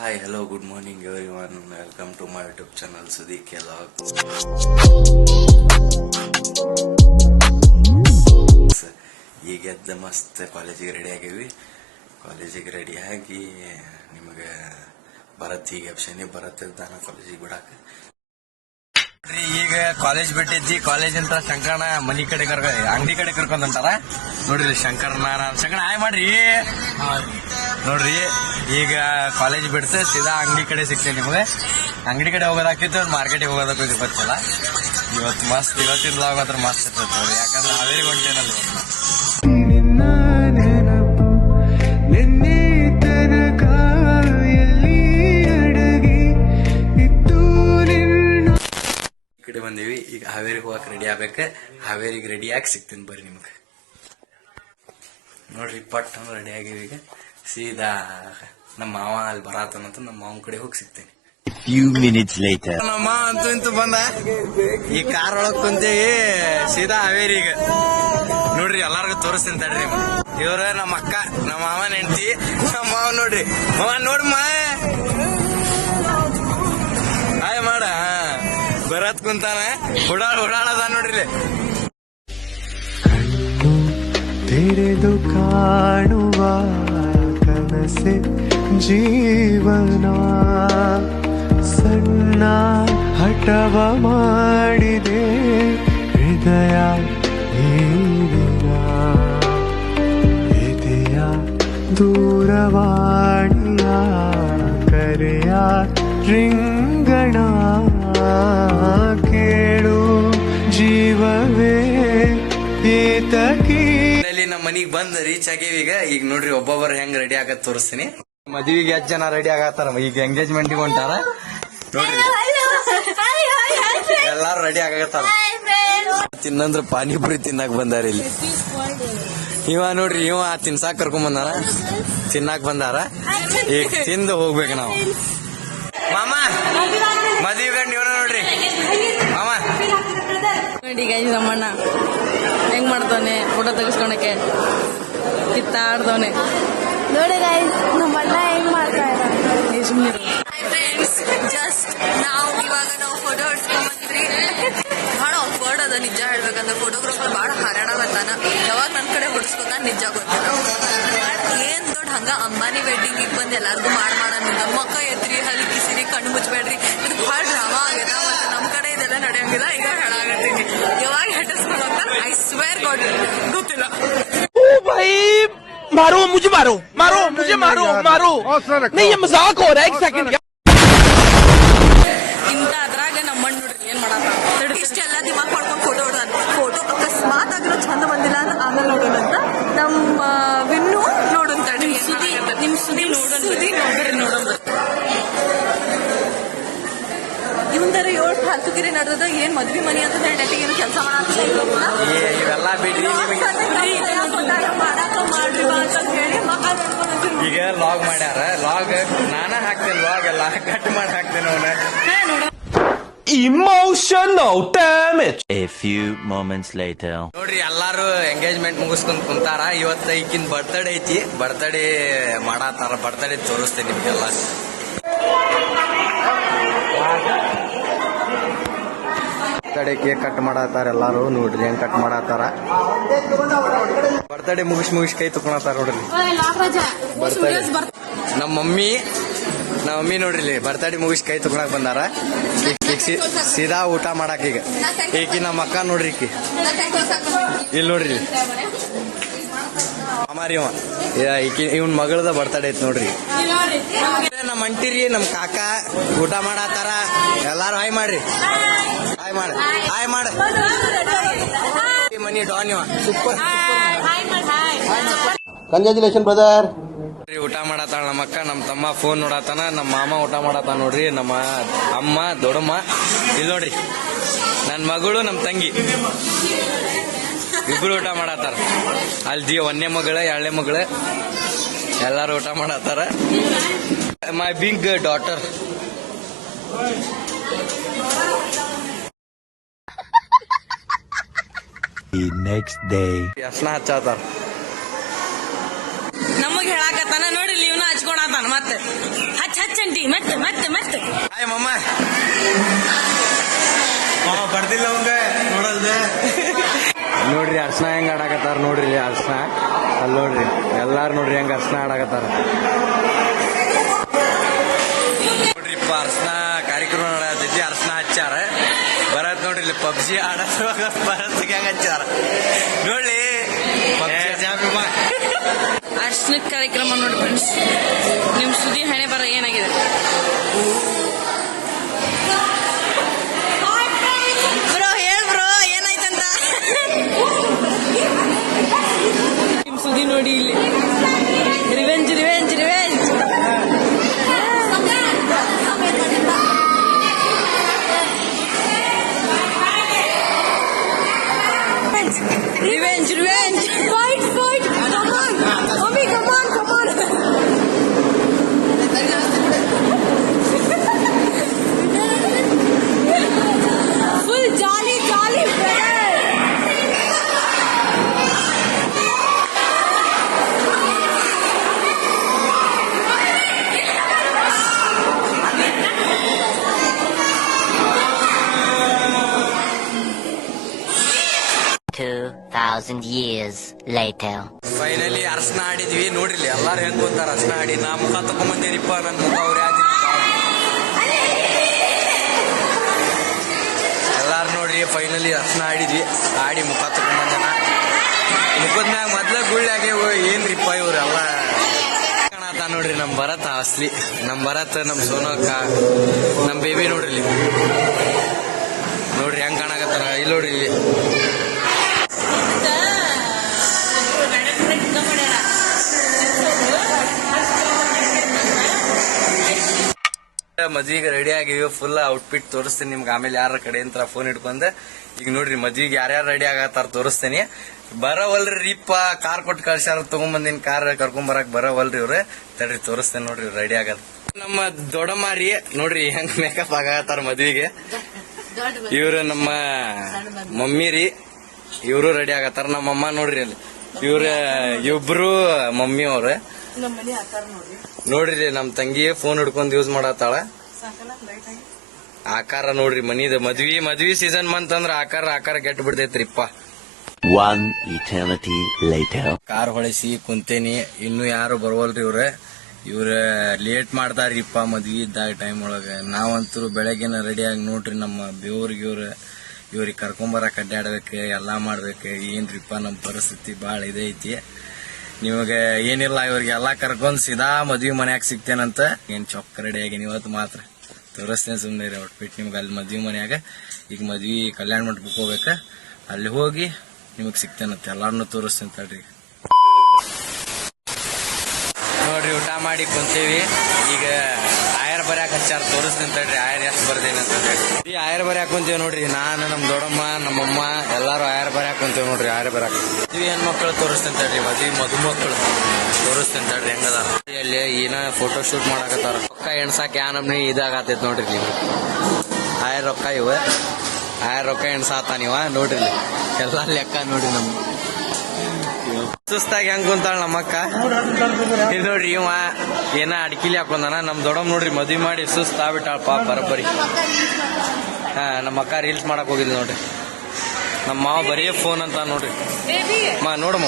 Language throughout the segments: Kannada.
Hi, hello, good morning everyone. Welcome to my YouTube channel Sudhi Kellogg. ಈಗ ಎದ್ದ ಮಸ್ತ್ ಕಾಲೇಜಿಗೆ ರೆಡಿ ಆಗೀವಿ. ಕಾಲೇಜಿಗೆ ರೆಡಿ ಆಗಿ ನಿಮಗೆ ಭರತ್ ಈಗ ಶನಿ ಭರತ್ ಇದ್ದಾನ ಕಾಲೇಜಿಗೆ ಬಿಡಾಕ. ಈಗ ಕಾಲೇಜ್ ಬಿಟ್ಟಿದ್ದಿ, ಕಾಲೇಜ್ ಅಂತ ಶಂಕರನ ಮನಿ ಕಡೆ ಅಂಗಡಿ ಕಡೆ ಕರ್ಕೊಂಡ್ ಹೊಂಟಾರ ನೋಡ್ರಿ. ಶಂಕರನ ಹಾಯ್ ಮಾಡ್ರಿ ನೋಡ್ರಿ. ಈಗ ಕಾಲೇಜ್ ಬಿಡ್ತೆ ಸೀದಾ ಅಂಗಡಿ ಕಡೆ ಸಿಗ್ತೇನೆ ನಿಮಗೆ. ಅಂಗಡಿ ಕಡೆ ಹೋಗೋದಾಕಿತ್ತು, ಮಾರ್ಕೆಟಿಗೆ ಹೋಗೋದಕ್ಕೆ ಗೊತ್ತಿಲ್ಲ. ಇವತ್ತು ಮಸ್ತ್, ಇವತ್ತಿನ ಲಾಗ್ ಮಾತ್ರ ಮಸ್ತ್ ಇರ್ತದೆ, ಯಾಕಂದ್ರೆ ಹಾವೇರಿ ಹೊಂಟೇನಲ್ಲ. ಈ ಕಡೆ ಬಂದೀವಿ, ಈಗ ಹಾವೇರಿಗೆ ಹೋಗಕ್ಕೆ ರೆಡಿ ಆಗ್ಬೇಕು. ಹಾವೇರಿಗೆ ರೆಡಿ ಆಗಿ ಸಿಗ್ತೀನಿ ಬರ್ರಿ ನಿಮ್ಗೆ. ನೋಡ್ರಿ ಪಟ್ ರೆಡಿ ಆಗಿವಿ. ಈಗ ಸೀದಾ ನಮ್ಮ ಮಾವ ಅಲ್ಲಿ ಬರಾತನಂತ ನಮ್ಮ ಮಾವನ ಕಡೆ ಹೋಗಿ ಸಿಗ್ತೇನೆ. Few minutes later. ನಮ್ಮ ಅಂತೂ ಇಂತೂ ಬಂದ. ಈ ಕಾರ್ ಒಳಗ್ ಕುಂತೀವಿ, ಸೀದಾ ಹಾವೇರಿಗೆ. ನೋಡ್ರಿ ಎಲ್ಲಾರ್ಗು ತೋರಿಸ್ತೀನಿ ತಡ್ರಿ. ಇವ್ರ ನಮ್ಮ ಅಕ್ಕ, ನಮ್ಮ ಮಾವನ ಹೆಂಡತಿ, ನಮ್ಮ ಮಾವ ನೋಡ್ರಿ. ಮಾವ ನೋಡ್ಮ ಹಾಯ್ ಮಾಡ. ಬರತ್ ಕುಂತಾನ, ಓಡಾಡದ ನೋಡ್ರಿ. ತೆರೆದು ಕಾಣುವ ಕನಸೆ ಜೀವನ, ಸಣ್ಣ ಹಠವ ಮಾಡಿದೆ ಹೃದಯ ಈ ದಿನ, ಎದೆಯ ದೂರವಾಣಿಯ ಕರೆಯ ರಿಂಗಣ ಕೇಳು ಜೀವವೇ ಏತಕಿ. ನಮ್ಮ ಮನಿಗ್ ಬಂದ್ ರೀಚ್ ಆಗೇವಿ. ಈಗ ನೋಡ್ರಿ ಒಬ್ಬೊಬ್ಬರು ಹೆಂಗ್ ರೆಡಿ ಆಗತ್ ತೋರಿಸ್ತೀನಿ. ಮದ್ವಿಗೆ 8 ಜನ ರೆಡಿ ಆಗತ್ತಾರ, ಈಗ ಎಂಗೇಜ್ಮೆಂಟ್ ಹೊಂಟಾರ ನೋಡ್ರಿ. ಎಲ್ಲಾರು ರೆಡಿ ಆಗತ್ತಾರ. ತಿನ್ನಂದ್ರ ಪಾನಿಪುರಿ ತಿನ್ನಾಕ್ ಬಂದಾರ ಇಲ್ಲಿ. ಇವ ನೋಡ್ರಿ, ಇವ ತಿನ್ಸಾಕ್ ಕರ್ಕೊಂಡ್ ಬಂದಾರ, ತಿನ್ನಾಕ್ ಬಂದಾರ. ಈಗ ತಿಂದು ಹೋಗ್ಬೇಕು ನಾವು. ಮಾಮ ಮದ್ವಿ ಗಂಡ ಇವ್ರ ನೋಡ್ರಿ. ಮಾಮ ನೋಡಿ ಗೈಸ್, ನಮ್ಮಣ್ಣ ಹೆಂಗ್ ಮಾಡ್ತಾನೆ ಫೋಟೋ ತೆಗಿಸ್ಕೊಳಕ್ಕೆ ಕಿತ್ತಾಡ್ದವನೆ. ನೋಡಿ ಗೈಸ್, ನಮ್ಮಣ್ಣ ಹೆಂಗ್ ಮಾಡ್ತಾ ಇದ್ದಾರೆ. ಸುಮ್ಮನೆ ಜಸ್ಟ್ ಇವಾಗ ನಾವು ಫೋಟೋ ಹೊಡ್ಸ್ಕೊಂಡ್ಬಂದ್ರಿ. ಬಹಳ ಆಕ್ವರ್ಡ್ ಅದ ನಿಜ ಹೇಳ್ಬೇಕಂದ್ರೆ. ಫೋಟೋಗ್ರಾಫರ್ ಬಹಳ ಹರಣ ಬರ್ತಾನ, ಯಾವಾಗ ನನ್ ಕಡೆ ಹೊಡ್ಸ್ಕೊಂಡ ನಿಜ ಗೊತ್ತಿಲ್ಲ. ಏನ್ ದೊಡ್ಡ ಹಂಗ ಅಂಬಾನಿ ವೆಡ್ಡಿಂಗ್ ಈಗ ಬಂದ್ ಎಲ್ಲಾರ್ಗು ಮಾಡೋಣ. ಮಕ್ಕ ಎದ್ರಿ, ಹಲ್ಲಿ ಕಿಸಿರಿ, ಕಣ್ಣು ಮುಚ್ಚಬೇಡ್ರಿ. ಇದು ಬಹಳ ಡ್ರಾಮಾ ಆಗ್ಯದ. ಮತ್ತೆ ನಮ್ ಕಡೆ ಇದೆಲ್ಲ ನಡೆಯಂಗಿಲ್ಲ. ಈಗ ಹೇಳಾಗತ್ತೀನಿ, ಯಾವಾಗ ಹೆಟಸ್ಕೊಂಡು ಹೋಗ್ತಾರ ಐ ಸ್ವೇರ್ ಗಾಡ್ ಗೊತ್ತಿಲ್ಲ. मारो मुझे, मारो मारो मुझे, मारो मारो नहीं, ये मजाक हो रहा है. 1 सेकंड. ಇಂತ ಅದ್ರಾಗ ನಮ್ಮಣ್ಣ ನೋಡ್ರಿ ಏನ್ ಮಾಡತ್ತ. ಇಷ್ಟೆಲ್ಲ ದಿಮಾಗ್ ಮಾಡ್ಕೊಂಡು ಫೋಟೋ ಹೊಡ್ದಾನ. ಫೋಟೋ ಅಕಸ್ಮಾತ್ ಆಗಿರೋ ಚಂದ ಬಂದಿಲ್ಲ ಅಂದ್ರೆ ಆಮೇಲೆ ನೋಡೋಣ ಅಂತ ನಮ್ಮ ವಿನ್ನು ನೋಡೋಣ ತಡಿ. ನಿಮ್ ಸುದ್ದಿ ನೋಡೋಣ. ಇವಂದರ 7 ಫಾಲ್ತುಗಿರಿ ನಡೆದ. ಏನ್ ಮದ್ವಿ ಮನಿ ಅಂತ ಹೇಳಿ ನೆಟ್ಟಿಗೆ ಏನು ಕೆಲಸ ಮಾಡಕ್ಕೆ ಇವೆಲ್ಲ ಬಿಡ್ರಿ. ಮಾಡಾಕ ಮಾಡ್ರಿ ಅಂತ ಹೇಳಿ ಮಕ್ಕ ಈಗ ಲಾಗ್ ಮಾಡ್ಯಾರ, ಲಾಗ್ ನಾನ ಹಾಕ್ತೇನೆ. ಲಾಗ್ ಎಲ್ಲ ಕಟ್ ಮಾಡಿ ಹಾಕ್ತೇನೆ. ಅವನ Emotional damage. A few moments later. ನೋಡ್ರಿ ಎಲ್ಲಾರು ಎಂಗೇಜ್ಮೆಂಟ್ ಮುಗಿಸ್ಕೊಂಡ್ ಕುಂತಾರ. ಇವತ್ತ ಈಕಿನ್ ಬರ್ತಡೇ ಐತಿ, ಬರ್ತಡೇ ಮಾಡಾತಾರ. ಬರ್ತಡೇ ತೋರಿಸ್ತೇನೆ ನಿಮ್ಗೆಲ್ಲ. ಬರ್ತಡೇ ಕೇಕ್ ಕಟ್ ಮಾಡಾತಾರ ಎಲ್ಲಾರು. ನೋಡ್ರಿ ಹೆಂಗ್ ಕಟ್ ಮಾಡಾತಾರ. ಬರ್ತಡೇ ಮುಗಿಸ್ ಕೈ ತಕೊಳತಾರ ನೋಡ್ರಿ. ಬರ್ತಡೇ ನಮ್ಮ ಮಮ್ಮಿ ನೋಡ್ರಿ ಬರ್ತಡೇ ಮುಗಿಸ್ ಕೈ ತಗೊಳಕ್ ಬಂದಾರ. ಸೀದಾ ಊಟ ಮಾಡಾಕ. ಈಕಿ ನಮ್ಮ ಅಕ್ಕ ನೋಡ್ರಿ, ಇಲ್ಲಿ ನೋಡ್ರಿ ಅಮಾರಿ ಇವನ್ ಮಗಳದ ಬರ್ತಡೇ ಐತ್ ನೋಡ್ರಿ. ನಮ್ಮ ಅಂಟಿರಿ, ನಮ್ ಕಾಕ ಊಟ ಮಾಡಾತಾರ. ಎಲ್ಲಾರು ಹಾಯ್ ಮಾಡ್ರಿ, ಹಾಯ್ ಮಾಡ. ಮನಿ ಡಾನ್ ಇವ ಸೂಪರ್. Congratulations, brother. ಊಟ ಮಾಡತ್ತಾಳ ನಮ್ಮ ಅಕ್ಕ, ನಮ್ಮ ತಮ್ಮ ಫೋನ್ ನೋಡತಾನ, ನಮ್ಮ ಮಾಮ ಊಟ ಮಾಡತ್ತಾನ ನೋಡ್ರಿ. ನಮ್ಮ ಅಮ್ಮ ದೊಡ್ಡಮ್ಮ ಇಲ್ಲಿ ನೋಡ್ರಿ. ನನ್ ಮಗಳು, ನಮ್ ತಂಗಿ ಇಬ್ರು ಊಟ ಮಾಡತ್ತಾರ. ಅಲ್ಲಿ 1ನೇ ಮಗಳ, 2ನೇ ಮಗಳ ಎಲ್ಲಾರು ಊಟ ಮಾಡತ್ತಾರ. My big daughter. The next day. ಯಸ್ನ ಹಚ್ಚಾತಾರ. ನಮಗ್ ಹೇಳಾಕತ್ತಾನ ನೋಡಿ, ಲೀವ್ನ ಹಚ್ಕೊಳತಾನ ಮತ್ತೆ ಹಚ್ಚಂಟಿ ಮತ್ತೆ ಹಾಯ್ ಮಮ್ಮ. ಬರ್ದಿಲ್ಲ ಅವಂಗ ನೋಡಲ್ದೆ. ನೋಡ್ರಿ ಅರ್ಶನ ಹೆಂಗ್ ಆಡಾಕತ್ತಾರ ನೋಡ್ರಿ ಇಲ್ಲಿ ಅರ್ಶನ. ಅಲ್ಲಿ ನೋಡ್ರಿ ಎಲ್ಲಾರು ನೋಡ್ರಿ ಹೆಂಗ ಅರ್ಶನ ಆಡಾಕತ್ತಾರ ನೋಡ್ರಿಪ್ಪ. ಅರ್ಶನ ಕಾರ್ಯಕ್ರಮ ನಡೆಯತೈತಿ, ಅರ್ಶನ ಹಚ್ಚಾರ. ಬರತ್ ನೋಡ್ರಿ ಇಲ್ಲಿ ಪಬ್ಜಿ ಆಡೋದ್ರೊಳಗ ಬರತ್ಗೆ ಹೆಂಗ ಹಚ್ಚಾರ ನೋಡ್ರಿ. ಅರ್ಶನದ ಕಾರ್ಯಕ್ರಮ ನೋಡಿ ಫ್ರೆಂಡ್ಸ್. ನಿಮ್ ಸುದ್ದಿ ಹಣೆ ಬರ ಏನಾಗಿದೆ? ಬ್ರೋ ಹೇಳ್ ಬ್ರೋ ಏನಾಯ್ತಂತ. ನಿಮ್ ಸುದ್ದಿ ನೋಡಿ ಇಲ್ಲಿ. Revenge revenge revenge. Revenge, revenge! Fight, fight! Come on! Mommy, come on, come on! Full jolly, jolly, brother! Years later. Finally ಅರ್ಶನ ಆಡಿದ್ವಿ ನೋಡ್ರಿ. ಎಲ್ಲಾರು ಹೆಂಗ್ ಗೊತ್ತಾರ ಅರ್ಶನ ಆಡಿ. ನಾ ಮುಖ ತಕೊಂಬಂದಿರಿಪ್ಪ, ನನ್ ಮುಖ ಅವ್ರು ಯಾಕೆ ಎಲ್ಲಾರು ನೋಡ್ರಿ. ಫೈನಲಿ ಅರ್ಶನ ಆಡಿದ್ವಿ, ಆಡಿ ಮುಖ ತಕೊಂಬಂದನ. ಮುಖದ್ಮ್ಯಾಗ ಮೊದ್ಲ ಗುಳ್ಳ್ಯಾಗೆ ಏನ್ರಿಪ್ಪ ಇವ್ರೆಲ್ಲ ಕಾಣತ ನೋಡ್ರಿ. ನಮ್ ಭರತ್ ಅಸ್ಲಿ, ನಮ್ ಭರತ್, ನಮ್ ಸೋನಕ್ಕ, ನಮ್ ಬೇಬಿ ನೋಡ್ರಿ ನೋಡ್ರಿ ಹೆಂಗ್ ಕಾಣಕತ್ತಾರ. ಇಲ್ಲಿ ನೋಡ್ರಿ ಇಲ್ಲಿ ಮದ್ವಿಗೆ ರೆಡಿ ಆಗಿವಿ. ಫುಲ್ ಔಟ್ಫಿಟ್ ತೋರಿಸ್ತೀನಿ ನಿಮ್ಗೆ ಆಮೇಲೆ. ಯಾರ ಕಡೆ ಅಂತ ಫೋನ್ ಹಿಡ್ಕೊಂಡ್ ಈಗ ನೋಡ್ರಿ ಮದ್ವಿಗೆ ಯಾರ್ಯಾರು ರೆಡಿ ಆಗತ್ತಾರ ತೋರಿಸ್ತೀನಿ. ಬರವಲ್ರಿ ರೀಪ್ಪ, ಕಾರ್ ಕೊಟ್ಟು ಕಳ್ಸ್ಯಾರ, ತಗೊಂಬಂದಿನ ಕಾರ್ ಕರ್ಕೊಂಡ್ ಬರಕ್ ಬರವಲ್ರಿ ಇವ್ರೆ. ತಡ್ರಿ ತೋರಿಸ್ತೇನೆ ನೋಡ್ರಿ ರೆಡಿ ಆಗದ. ನಮ್ಮ ದೊಡ್ಡಮ್ಮಾರಿ ನೋಡ್ರಿ ಹೆಂಗ್ ಮೇಕಪ್ ಆಗತ್ತಾರ ಮದ್ವಿಗೆ. ಇವ್ರು ನಮ್ಮ ಮಮ್ಮಿ ರೀ, ಇವ್ರು ರೆಡಿ ಆಗತ್ತಾರ. ನಮ್ಮಮ್ಮ ನೋಡ್ರಿ ಅಲ್ಲಿ ಇವ್ರ ಇಬ್ರು ಮಮ್ಮಿ ಅವ್ರ ನೋಡ್ರಿ. ನಮ್ ತಂಗಿ ಫೋನ್ ಹಿಡ್ಕೊಂಡ್ ಯೂಸ್ ಮಾಡತ್ತಾಳ. ಆಕಾರ ನೋಡ್ರಿ ಮನಿದ ಮದ್ವಿ ಸೀಸನ್ ಬಂತಂದ್ರ ಆಕಾರ ಗೆಟ್ ಬಿಡ್ತೈತ್ರಿಪ್ಪ. One eternity later. ಕಾರ್ ಹೊಳಿಸಿ ಕುಂತೇನಿ, ಇನ್ನು ಯಾರು ಬರವಲ್ರಿ ಇವ್ರ ಲೇಟ್ ಮಾಡ್ತಾರಿಪ್ಪ ಮದ್ವಿ ಇದ್ದಾಗ ಟೈಮ್ ಒಳಗ. ನಾವಂತೂ ಬೆಳಗ್ಗೆನ ರೆಡಿ ಆಗಿ ನೋಡ್ರಿ ನಮ್ಮ ಇವ್ರಿಗೆ ಕರ್ಕೊಂಬರಕ್ ಅಡ್ಡಾಡ್ಬೇಕು, ಎಲ್ಲಾ ಮಾಡ್ಬೇಕು. ಏನ್ರಿಪ್ಪ ನಮ್ ಪರಿಸ್ಥಿತಿ ಬಾಳ ಇದೈತಿ. ನಿಮಗ ಏನಿಲ್ಲ, ಇವ್ರಿಗೆ ಎಲ್ಲಾ ಕರ್ಕೊಂಡ್ ಸೀದಾ ಮದ್ವಿ ಮನ್ಯಾಗ ಸಿಗ್ತೇನಂತ. ಏನ್ ಚೊಕ್ಕ ರೆಡಿ ಆಗೇನಿ ಇವತ್ತು ಮಾತ್ರ ತೋರಿಸ್ತೇನೆ. ಸುಮ್ಮನೆ ಔಟ್ಫಿಟ್ ನಿಮ್ಗೆ ಅಲ್ಲಿ ಮದ್ವಿ ಮನ್ಯಾಗ. ಈಗ ಮದ್ವಿ ಕಲ್ಯಾಣ ಮಂಟಪಕ್ಕೆ ಹೋಗ್ಬೇಕ, ಅಲ್ಲಿ ಹೋಗಿ ನಿಮಗ್ ಸಿಗ್ತೇನಂತ. ಎಲ್ಲಾರನು ತೋರಿಸ್ತೇನೆ ತಡ್ರಿ. ನೋಡ್ರಿ ಊಟ ಮಾಡಿ ಕುಂತೇವಿ. ಈಗ ಆಯರ್ ಬರ್ಯಾಕ ಹಚ್ಚಾರ, ತೋರಿಸ್ತೇನೆ ತಡ್ರಿ ಆಯರ್ ಎಷ್ಟು ಬರ್ದೇನಂತ. ಈ ಆಯರ್ ಬರ್ಯಾಕ ಕುಂತೇವಿ ನೋಡ್ರಿ. ನಾನು, ನಮ್ ದೊಡ್ಡಮ್ಮ, ನಮ್ಮಮ್ಮ ಎಲ್ಲಾರು ಆಯರ್ ಬರ್ಯಾಕ ಕುಂತೇವಿ ನೋಡ್ರಿ. ಆಯರ್ ಬರ್ಯಾಕ ಮದ್ವಿ ಹೆಣ್ಮಕ್ಳು ತೋರಿಸ್ತೇನೆ ತಡ್ರಿ. ಮದ್ವಿ ಮದುಮಕ್ಳು ತೋರಿಸ್ತೇನೆ ತಡ್ರಿ ಹೆಂಗದ. ಅಲ್ಲಿ ಏನ ಫೋಟೋ ಶೂಟ್ ಮಾಡಾಕತ್ತಾರ. ರೊಕ್ಕ ಎಣ್ಸಾಕ ಯಾ ನಮ್ನಿ ಇದಾಗತೈತಿ ನೋಡ್ರಿ. ನೀವು ಆಯರ್ ರೊಕ್ಕ ರೊಕ್ಕ ಎಣ್ಸಾತ ನೀವ ನೋಡ್ರಿ. ಎಲ್ಲಾ ಲೆಕ್ಕ ನೋಡ್ರಿ. ನಮ್ ಸುಸ್ತಾಗಿ ಹೆಂಗ್ ಕುಂತಾಳ ನಮ್ಮಕ್ಕ. ಇದು ನೋಡ್ರಿ ಇವ ಏನ ಅಡಿಕಿಲಿ ಹಾಕೊಂಡಾನ. ನಮ್ ದೊಡ್ಡಮ್ಮ ನೋಡ್ರಿ ಮದ್ವಿ ಮಾಡಿ ಸುಸ್ತಾಗ್ಬಿಟ್ಟಾಳ ಪಾಪ ಬರಬ್ಬರಿ. ನಮ್ಮ ಅಕ್ಕ ರೀಲ್ಸ್ ಮಾಡಕ್ ಹೋಗಿದ್ ನೋಡ್ರಿ. ನಮ್ಮ ಮಾವ ಬರೀ ಫೋನ್ ಅಂತ ನೋಡ್ರಿ. ನೋಡಮ್ಮ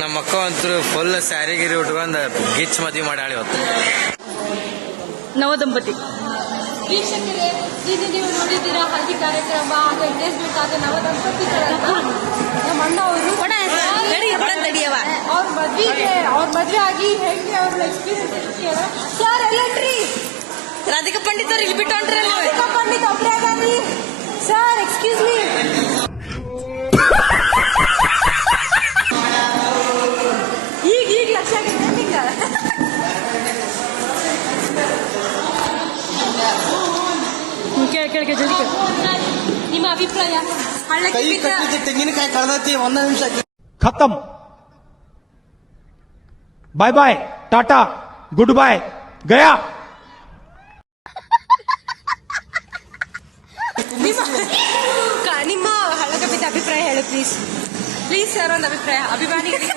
ನಮ್ಮ ಅಕ್ಕ ಅಂತೂ ಫುಲ್ ಸ್ಯಾರಿಗಿರಿ ಉಟ್ಕೊಂಡ್ ಗಿಚ್ ಮದ್ವಿ ಮಾಡ್ಯಾಳ ಇವತ್ತು. ನವದಂಪತಿ ವೀಕ್ಷಕರೇ, ಇದು ನೀವು ನೋಡಿದ್ದೀರಾ ಹಲ್ದಿ ಕಾರ್ಯಕ್ರಮ ಹಾಗೂ ಎಂಗೇಜ್ಮೆಂಟ್ ಆದ ನವದಂಪತಿಗಳನ್ನ ನಮ್ಮ ಅಣ್ಣ ಅವರು ಅವ್ರ ಮದ್ವೆ ಆಗಿ ಹೆಂಗೆ ಅವ್ರ ಎಕ್ಸ್ಪೀರಿಯನ್ಸ್ ಸರ್ ಎಲ್ಲನ್ರಿ. ರಾಧಿಕಾ ಪಂಡಿತ್ ಅವ್ರು ಇಲ್ಲಿ ಬಿಟ್ಟು ಹೊಂಟ್ರಿ. ರಾಧಿಕಾ ಪಂಡಿತ್ ಒಬ್ಬರೇ ಅದಾರಿ ಸರ್. Excuse me. ಈಗ ಲಕ್ಷ ಆಗಿದೆ ನಿಂಗ. ಕೇಳ ನಿಮ್ಮ ಅಭಿಪ್ರಾಯ? ತೆಂಗಿನಕಾಯಿ ಕಳೆದೈತಿ, ಒಂದ್ ನಿಮಿಷ. खत्म. Bye bye, tata, good bye, गया. ನಿಮ್ಮ ಹಳ್ಳದ ಬಗ್ಗೆ ಅಭಿಪ್ರಾಯ ಹೇಳಿ ಪ್ಲೀಸ್. ಪ್ಲೀಸ್ ಸರ್ ಒಂದು ಅಭಿಪ್ರಾಯ. ಅಭಿಮಾನಿಗಳಿಗೆ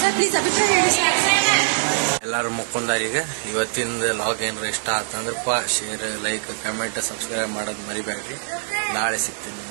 ಸರ್ ಪ್ಲೀಸ್ ಅಭಿಪ್ರಾಯ ಹೇಳಿ ಸರ್. ಎಲ್ಲರೂ ಮುಕ್ಕೊಂಡಾರ ಈಗ. ಇವತ್ತಿಂದ ಲಾಗ್ ಏನಾರ ಇಷ್ಟ ಆತಂದ್ರಪ್ಪ ಶೇರ್ ಲೈಕ್ ಕಮೆಂಟ್ ಸಬ್ಸ್ಕ್ರೈಬ್ ಮಾಡೋದು ಮರಿಬೇಡ್ರಿ. ನಾಳೆ ಸಿಗ್ತೀನಿ.